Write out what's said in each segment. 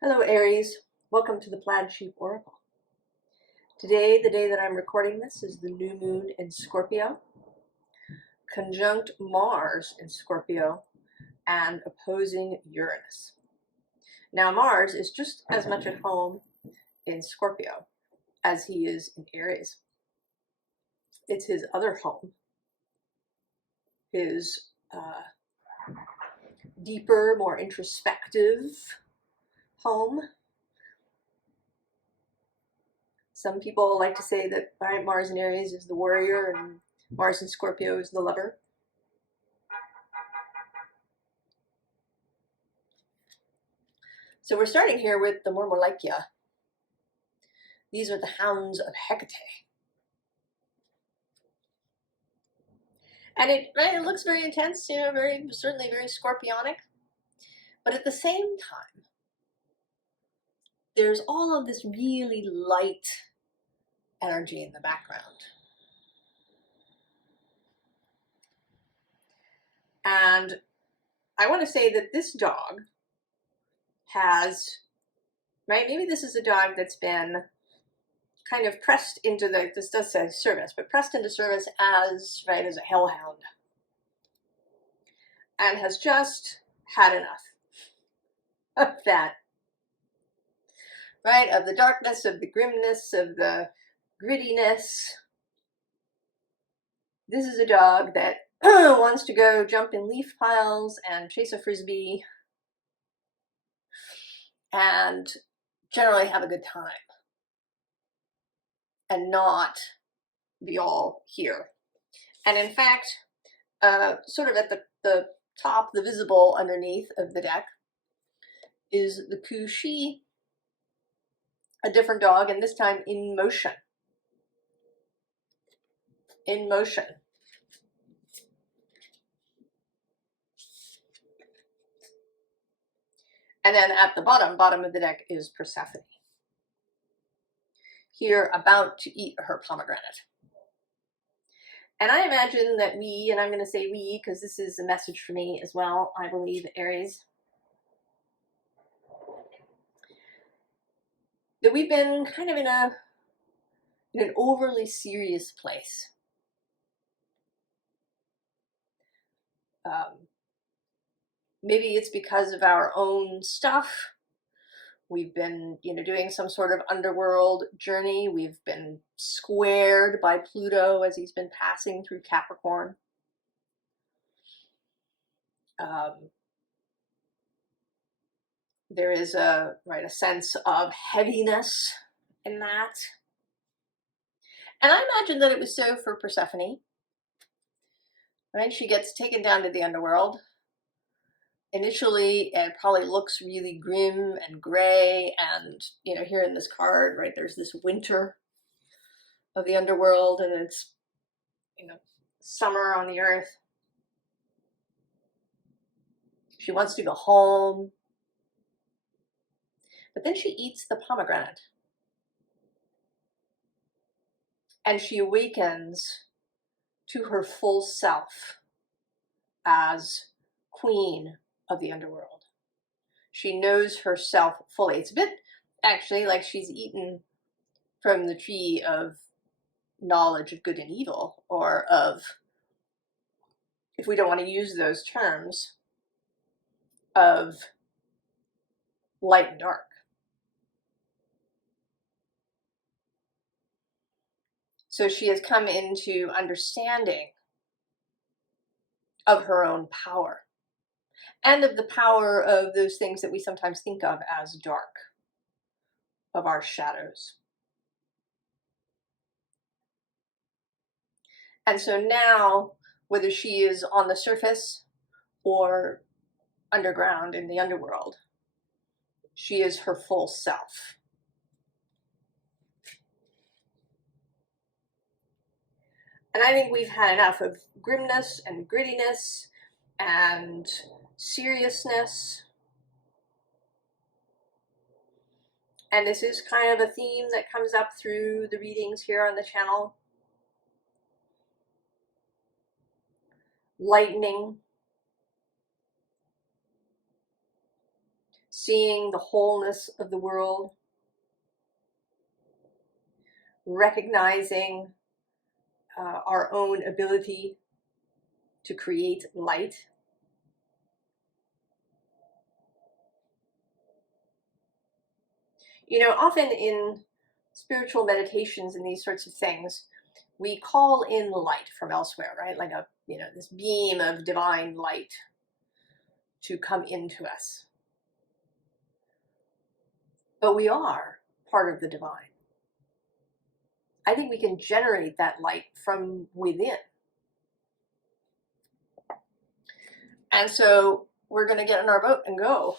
Hello Aries, welcome to the Plaid Sheep Oracle. Today, the day that I'm recording this, is the new moon in Scorpio, conjunct Mars in Scorpio, and opposing Uranus. Now Mars is just as much at home in Scorpio as he is in Aries. It's his other home, his deeper, more introspective home. Some people like to say that Mars in Aries is the warrior and Mars in Scorpio is the lover. So we're starting here with the Murmurlykia. These are the hounds of Hecate. And it looks very intense, certainly very scorpionic. But at the same time, there's all of this really light energy in the background. And I want to say that this dog has, maybe this is a dog that's been kind of pressed into this does say service, but pressed into service as a hellhound, and has just had enough of that, of the darkness, of the grimness, of the grittiness. This is a dog that wants to go jump in leaf piles and chase a frisbee and generally have a good time and not be all here. And in fact, sort of at the top, the visible underneath of the deck, is the Kushi, a different dog, and this time in motion. In motion. And then at the bottom of the deck is Persephone, here about to eat her pomegranate. And I imagine that we, and I'm going to say we because this is a message for me as well, I believe, Aries, that we've been kind of in an overly serious place. Maybe it's because of our own stuff. We've been, doing some sort of underworld journey. We've been squared by Pluto as he's been passing through Capricorn. There is a sense of heaviness in that. And I imagine that it was so for Persephone. She gets taken down to the underworld. Initially, it probably looks really grim and gray, and here in this card, there's this winter of the underworld, and it's summer on the earth. She wants to go home, but then she eats the pomegranate, and she awakens to her full self as queen of the underworld. She knows herself fully. It's a bit actually like she's eaten from the tree of knowledge of good and evil, or of, if we don't want to use those terms, of light and dark. So she has come into understanding of her own power, and of the power of those things that we sometimes think of as dark, of our shadows. And so now, whether she is on the surface or underground in the underworld, she is her full self. And I think we've had enough of grimness and grittiness and seriousness. And this is kind of a theme that comes up through the readings here on the channel. Lightening, seeing the wholeness of the world, recognizing our own ability to create light. You know, often in spiritual meditations and these sorts of things, we call in light from elsewhere, right? Like a, you know, this beam of divine light to come into us. But we are part of the divine. I think we can generate that light from within. And so we're going to get in our boat and go.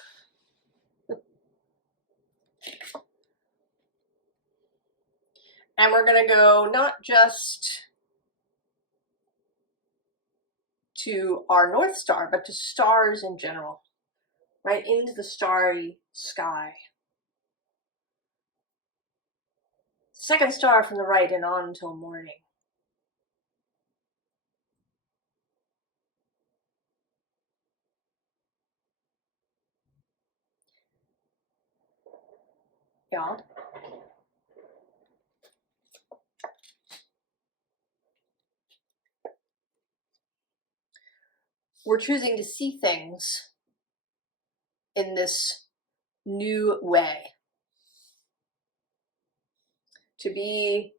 And we're going to go not just to our North Star, but to stars in general, right? Into the starry sky. Second star from the right and on until morning. Yeah. We're choosing to see things in this new way. To be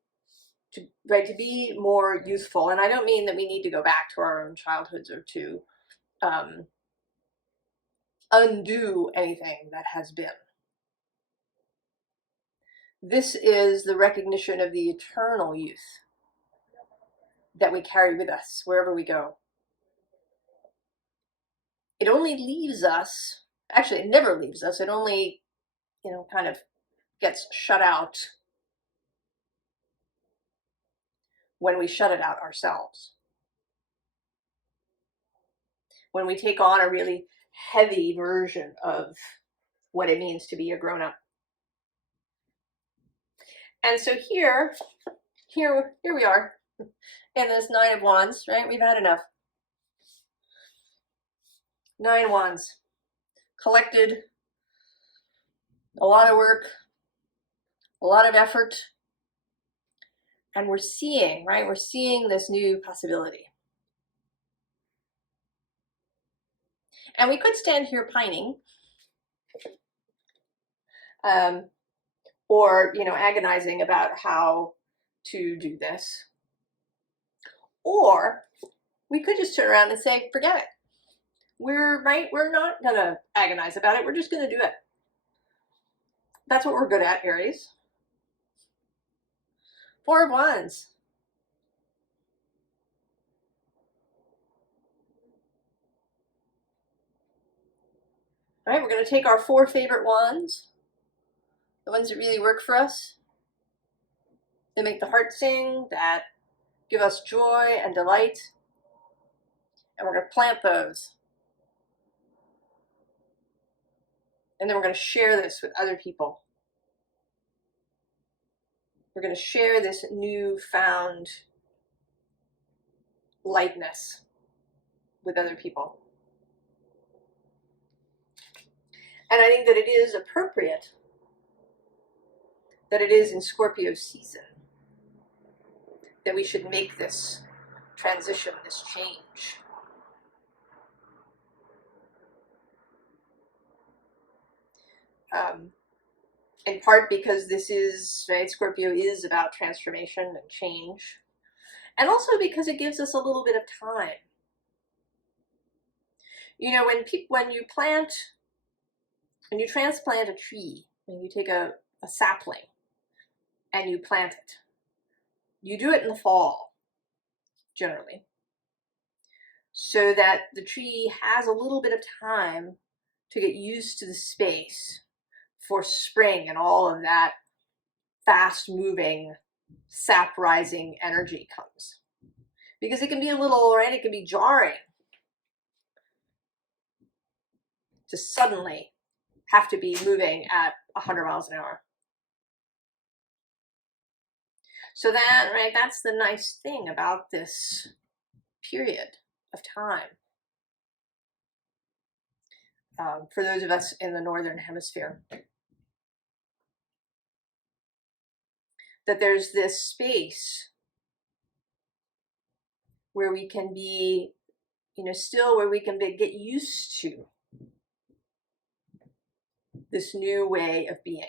more youthful. And I don't mean that we need to go back to our own childhoods or to undo anything that has been. This is the recognition of the eternal youth that we carry with us wherever we go. It only leaves us, actually it never leaves us, it only, you know, kind of gets shut out when we shut it out ourselves. When we take on a really heavy version of what it means to be a grown-up. And so here we are in this Nine of Wands, right? We've had enough. 9 Wands, collected, a lot of work, a lot of effort, and we're seeing, right? We're seeing this new possibility. And we could stand here pining, or, you know, agonizing about how to do this. Or we could just turn around and say, forget it. We're not gonna agonize about it. We're just gonna do it. That's what we're good at, Aries. 4 of Wands. All right, we're going to take our 4 favorite wands, the ones that really work for us. They make the heart sing, that give us joy and delight. And we're going to plant those. And then we're going to share this with other people. We're going to share this newfound lightness with other people. And I think that it is appropriate that it is in Scorpio season that we should make this transition, this change. In part because this is, right, Scorpio is about transformation and change. And also because it gives us a little bit of time. You know, when you transplant a tree, when you take a sapling and you plant it, you do it in the fall, generally, so that the tree has a little bit of time to get used to the space for spring and all of that fast-moving, sap-rising energy comes. Because it can be a little, right, it can be jarring to suddenly have to be moving at 100 miles an hour. So that, right, that's the nice thing about this period of time. for those of us in the Northern Hemisphere. That there's this space where we can be, still where we can get used to this new way of being.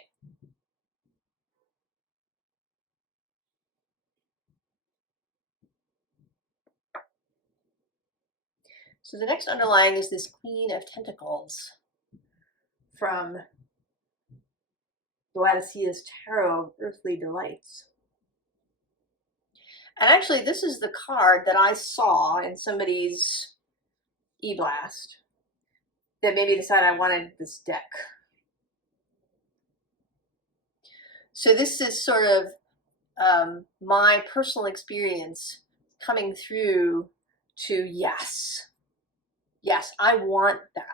So the next underlying is this Queen of Tentacles from Boadicea's Tarot, Earthly Delights. And actually, this is the card that I saw in somebody's e-blast that made me decide I wanted this deck. So this is sort of my personal experience coming through to yes, I want that.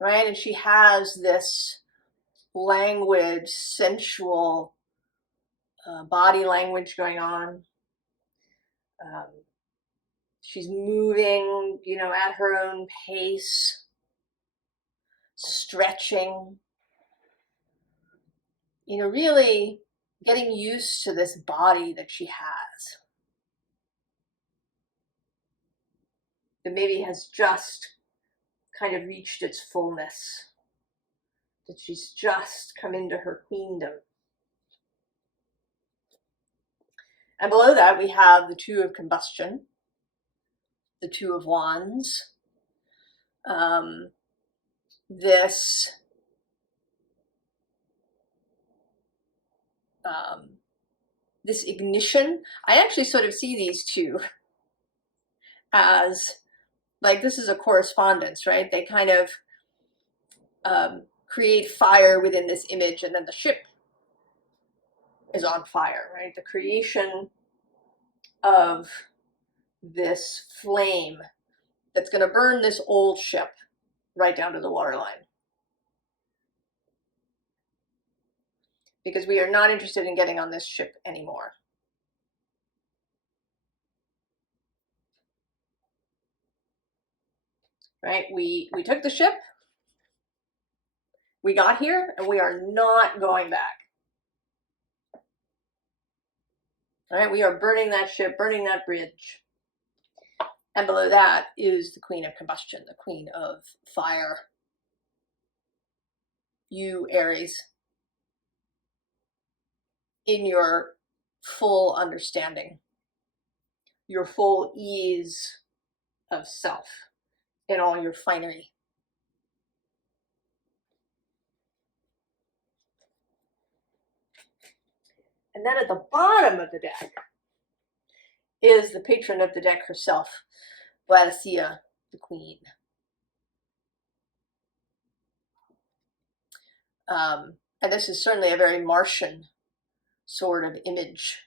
Right? And she has this language, sensual body language going on. She's moving, at her own pace, stretching, really getting used to this body that she has. That maybe has just kind of reached its fullness. That she's just come into her queendom. And below that we have the Two of Combustion, the Two of Wands, this this ignition. I actually sort of see these two as like this is a correspondence, right? They kind of create fire within this image, and then the ship is on fire, right? The creation of this flame that's going to burn this old ship right down to the waterline. Because we are not interested in getting on this ship anymore. Right? We took the ship, we got here, and we are not going back. All right, we are burning that ship, burning that bridge. And below that is the Queen of Combustion, the Queen of Fire. You, Aries, in your full understanding, your full ease of self, in all your finery. And then at the bottom of the deck is the patron of the deck herself, Boadicea, the Queen. And this is certainly a very Martian sort of image,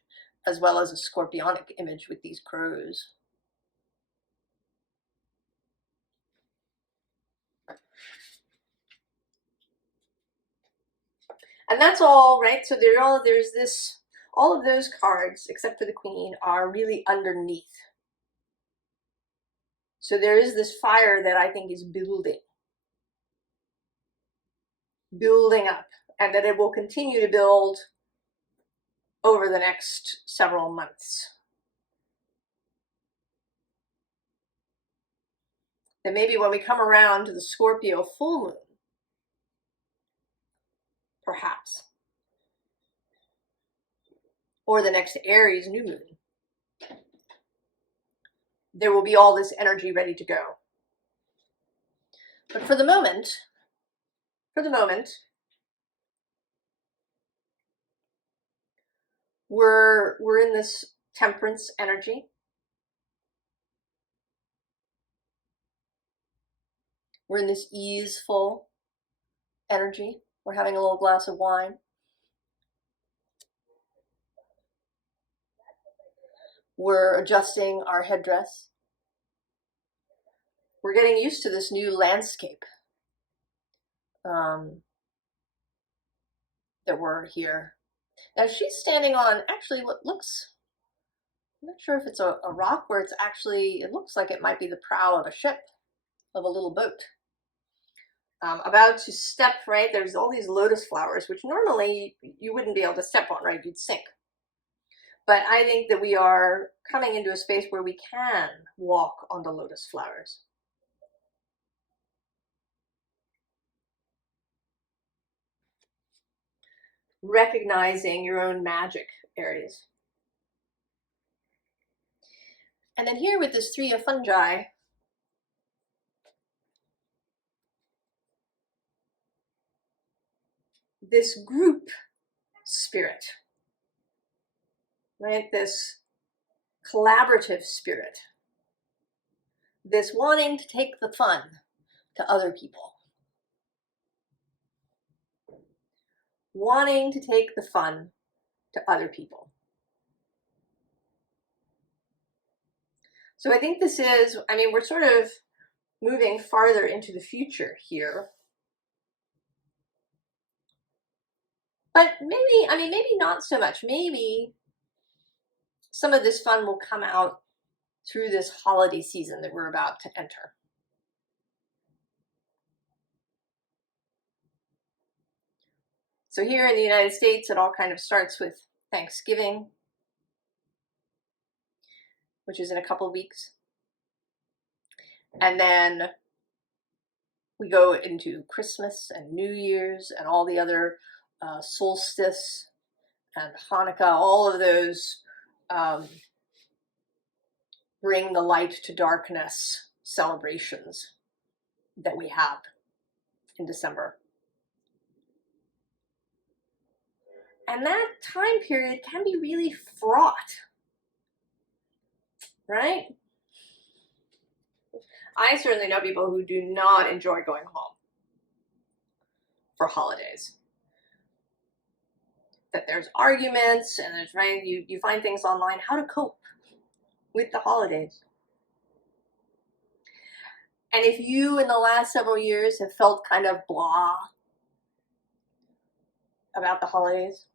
as well as a scorpionic image with these crows. And that's all, right? So there's this, all of those cards, except for the Queen, are really underneath. So there is this fire that I think is building up, and that it will continue to build over the next several months. That maybe when we come around to the Scorpio full moon, perhaps, or the next Aries new moon, there will be all this energy ready to go. But for the moment, we're in this temperance energy. We're in this easeful energy. We're having a little glass of wine. We're adjusting our headdress. We're getting used to this new landscape that we're here. Now she's standing on actually what looks I'm not sure if it's a rock or it's actually, it looks like it might be the prow of a ship, of a little boat. About to step, right? There's all these lotus flowers, which normally you wouldn't be able to step on, right? You'd sink. But I think that we are coming into a space where we can walk on the lotus flowers. Recognizing your own magic, Aries. And then here with this 3 of fungi, this group spirit, right? This collaborative spirit, this wanting to take the fun to other people, wanting to take the fun to other people. So I think this is, I mean, we're sort of moving farther into the future here. But maybe, I mean, maybe not so much. Maybe some of this fun will come out through this holiday season that we're about to enter. So here in the United States, it all kind of starts with Thanksgiving, which is in a couple of weeks. And then we go into Christmas and New Year's and all the other solstice and Hanukkah, all of those bring the light to darkness celebrations that we have in December. And that time period can be really fraught, right? I certainly know people who do not enjoy going home for holidays. That there's arguments and there's, right, you find things online, how to cope with the holidays. And if you in the last several years have felt kind of blah about the holidays,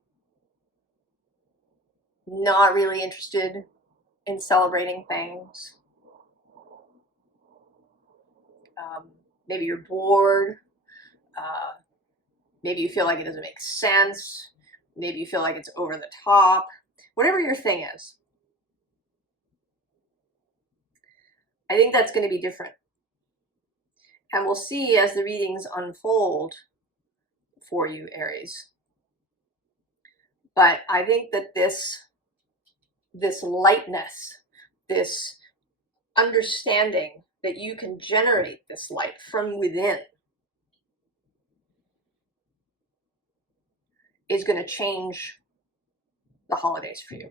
not really interested in celebrating things, maybe you're bored, maybe you feel like it doesn't make sense, maybe you feel like it's over the top, whatever your thing is, I think that's going to be different. And we'll see as the readings unfold for you, Aries. But I think that this lightness, this understanding that you can generate this light from within is going to change the holidays for you.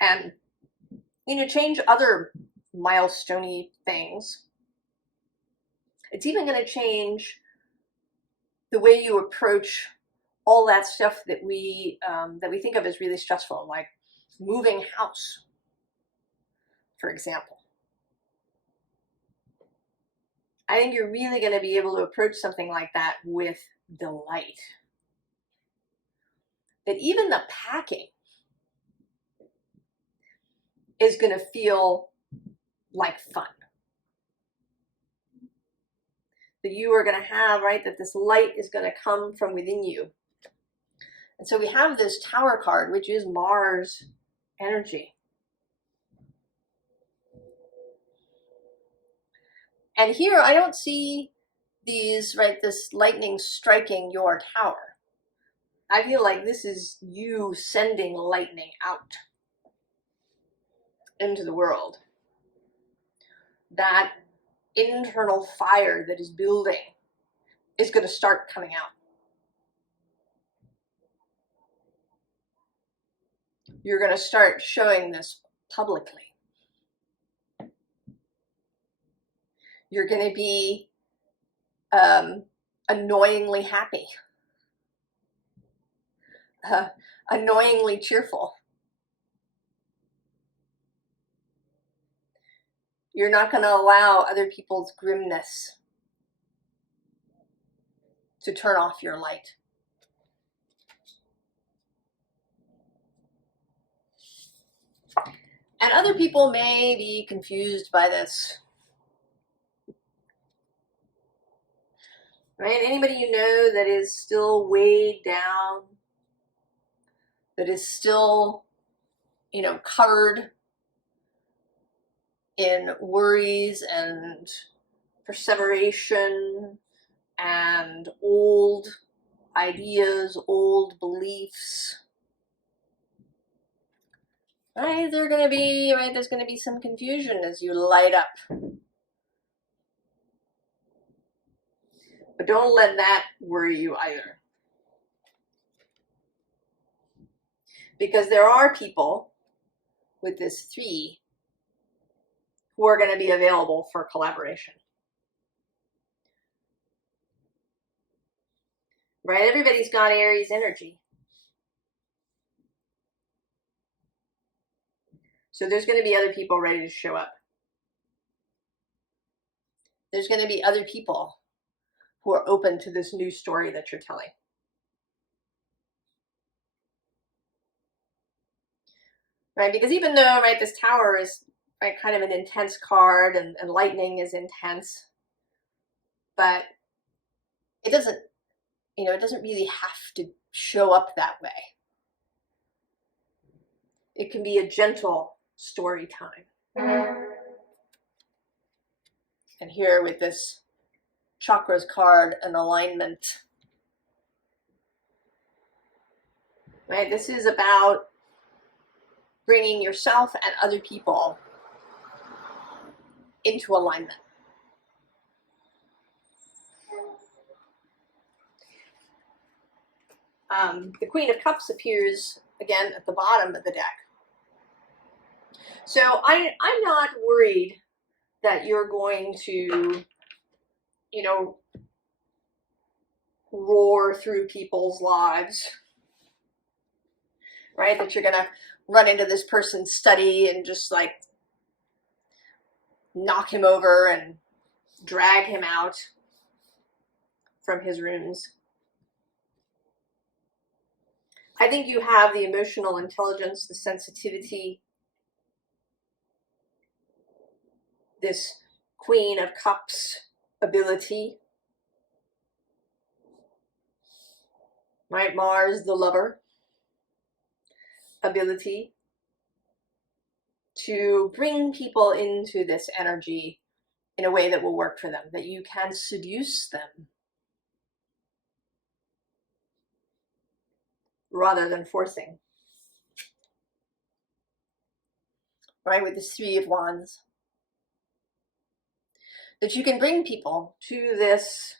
And, you know, change other milestone-y things. It's even going to change the way you approach all that stuff that we think of as really stressful, like moving house, for example. I think you're really going to be able to approach something like that with delight. That even the packing is going to feel like fun. That you are going to have, right, that this light is going to come from within you. And so we have this Tower card, which is Mars energy. And here I don't see these, right, this lightning striking your tower. I feel like this is you sending lightning out into the world. That internal fire that is building is going to start coming out. You're going to start showing this publicly. You're going to be annoyingly happy, annoyingly cheerful. You're not going to allow other people's grimness to turn off your light. And other people may be confused by this. Right? Anybody you know that is still weighed down, that is still, covered in worries and perseveration and old ideas, old beliefs. Right? There's going to be some confusion as you light up. But don't let that worry you either. Because there are people with this 3 who are going to be available for collaboration. Right? Everybody's got Aries energy. So there's going to be other people ready to show up. There's going to be other people who are open to this new story that you're telling. Right? Because even though, right, this Tower is, right, kind of an intense card, and lightning is intense, but it doesn't, it doesn't really have to show up that way. It can be a gentle story time. And here with this chakras card and alignment, right, this is about bringing yourself and other people into alignment. The Queen of Cups appears again at the bottom of the deck. So I'm not worried that you're going to, roar through people's lives, right? That you're going to run into this person's study and just like knock him over and drag him out from his rooms. I think you have the emotional intelligence, the sensitivity, this Queen of Cups ability, right? Mars, the lover, ability to bring people into this energy in a way that will work for them, that you can seduce them rather than forcing. Right, with this 3 of Wands. That you can bring people to this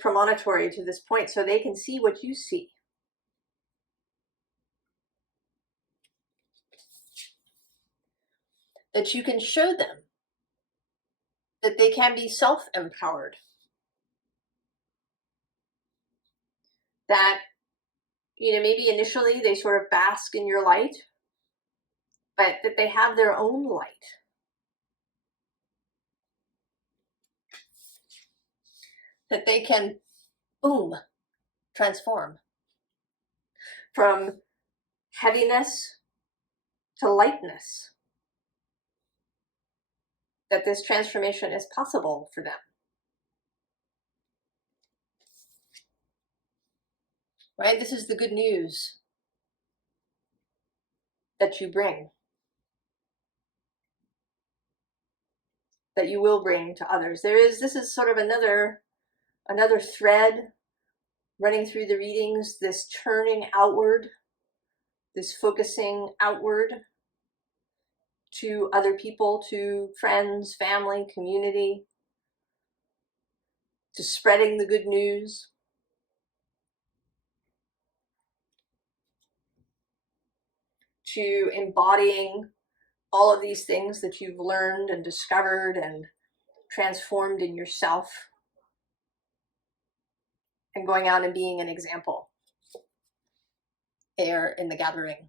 promontory, to this point, so they can see what you see. That you can show them that they can be self-empowered. That, maybe initially they sort of bask in your light, but that they have their own light. That they can, boom, transform from heaviness to lightness. That this transformation is possible for them. Right? This is the good news that you bring. That you will bring to others. This is sort of another thread running through the readings, this turning outward, this focusing outward to other people, to friends, family, community, to spreading the good news. To embodying all of these things that you've learned and discovered and transformed in yourself, and going out and being an example there in the gathering.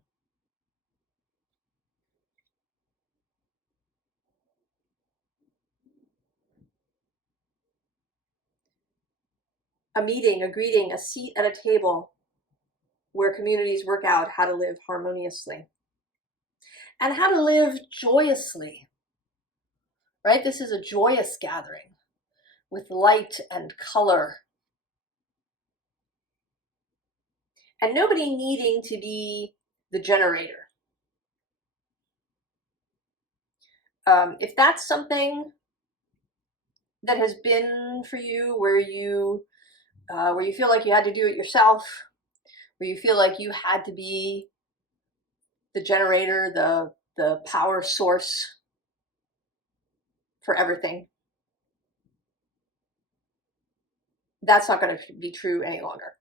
A meeting, a greeting, a seat at a table where communities work out how to live harmoniously. and how to live joyously, right? This is a joyous gathering with light and color, and nobody needing to be the generator. If that's something that has been for you, where you feel like you had to do it yourself, where you feel like you had to be the generator, the power source for everything, that's not going to be true any longer.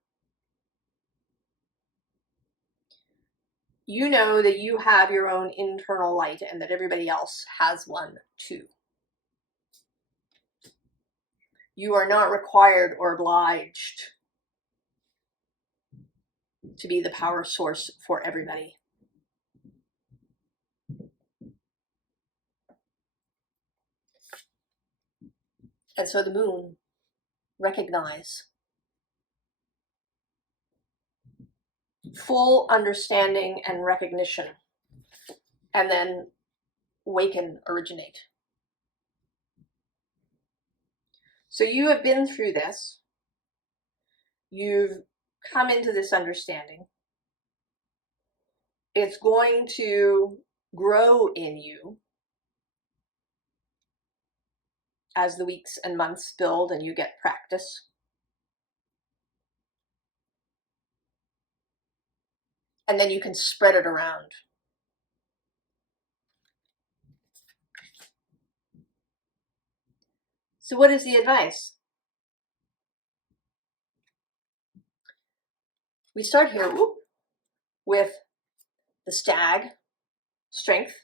You know that you have your own internal light and that everybody else has one too. You are not required or obliged to be the power source for everybody. And so the moon, recognize full understanding and recognition, and then waken, originate. So you have been through this. You've come into this understanding. It's going to grow in you as the weeks and months build and you get practice. And then you can spread it around. So what is the advice? We start here with the stag, strength.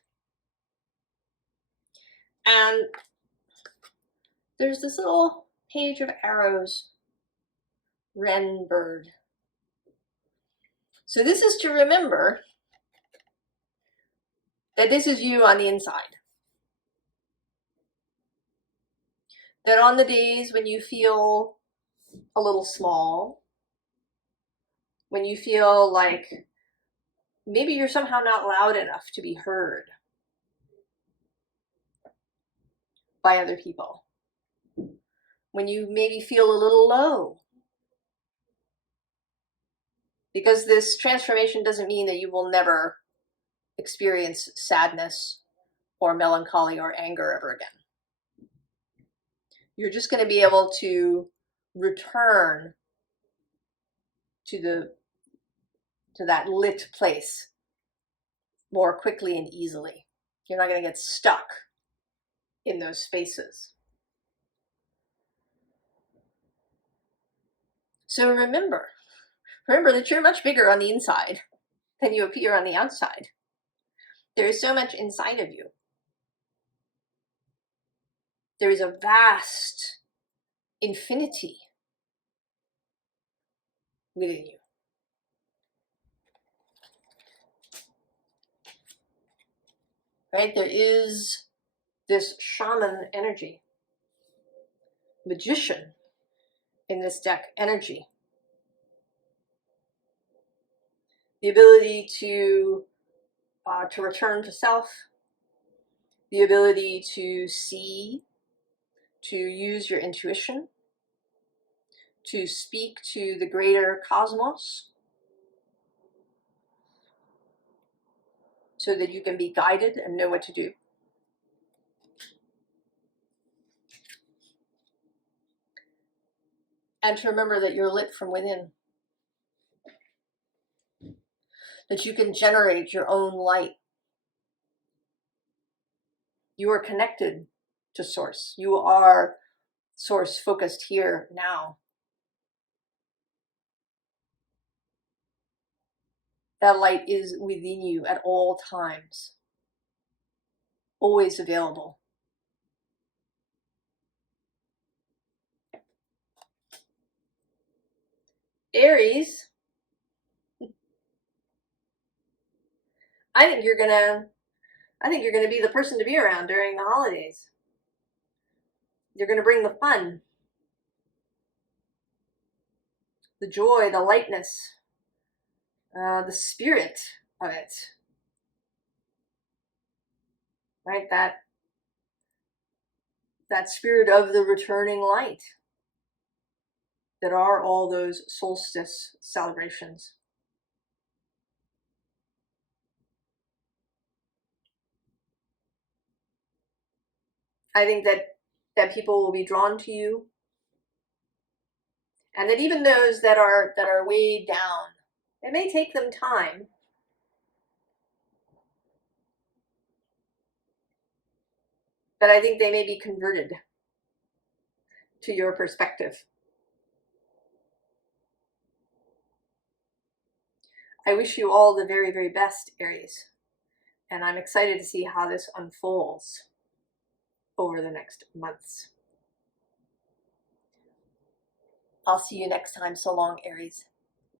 And there's this little page of arrows, wren bird. So this is to remember that this is you on the inside. That on the days when you feel a little small, when you feel like maybe you're somehow not loud enough to be heard by other people, when you maybe feel a little low, because this transformation doesn't mean that you will never experience sadness or melancholy or anger ever again. You're just going to be able to return to that lit place more quickly and easily. You're not going to get stuck in those spaces. So remember that you're much bigger on the inside than you appear on the outside. There is so much inside of you. There is a vast infinity within you. Right? There is this shaman energy, magician in this deck energy. The ability to return to self, the ability to see, to use your intuition, to speak to the greater cosmos so that you can be guided and know what to do. And to remember that you're lit from within, that you can generate your own light. You are connected to Source. You are Source focused here now. That light is within you at all times, always available. Aries, I think you're gonna be the person to be around during the holidays. You're gonna bring the fun, the joy, the lightness, the spirit of it. right? That spirit of the returning light that are all those solstice celebrations. I think that people will be drawn to you, and that even those that are weighed down, it may take them time, but I think they may be converted to your perspective. I wish you all the very, very best, Aries, and I'm excited to see how this unfolds over the next months. I'll see you next time. So long, Aries.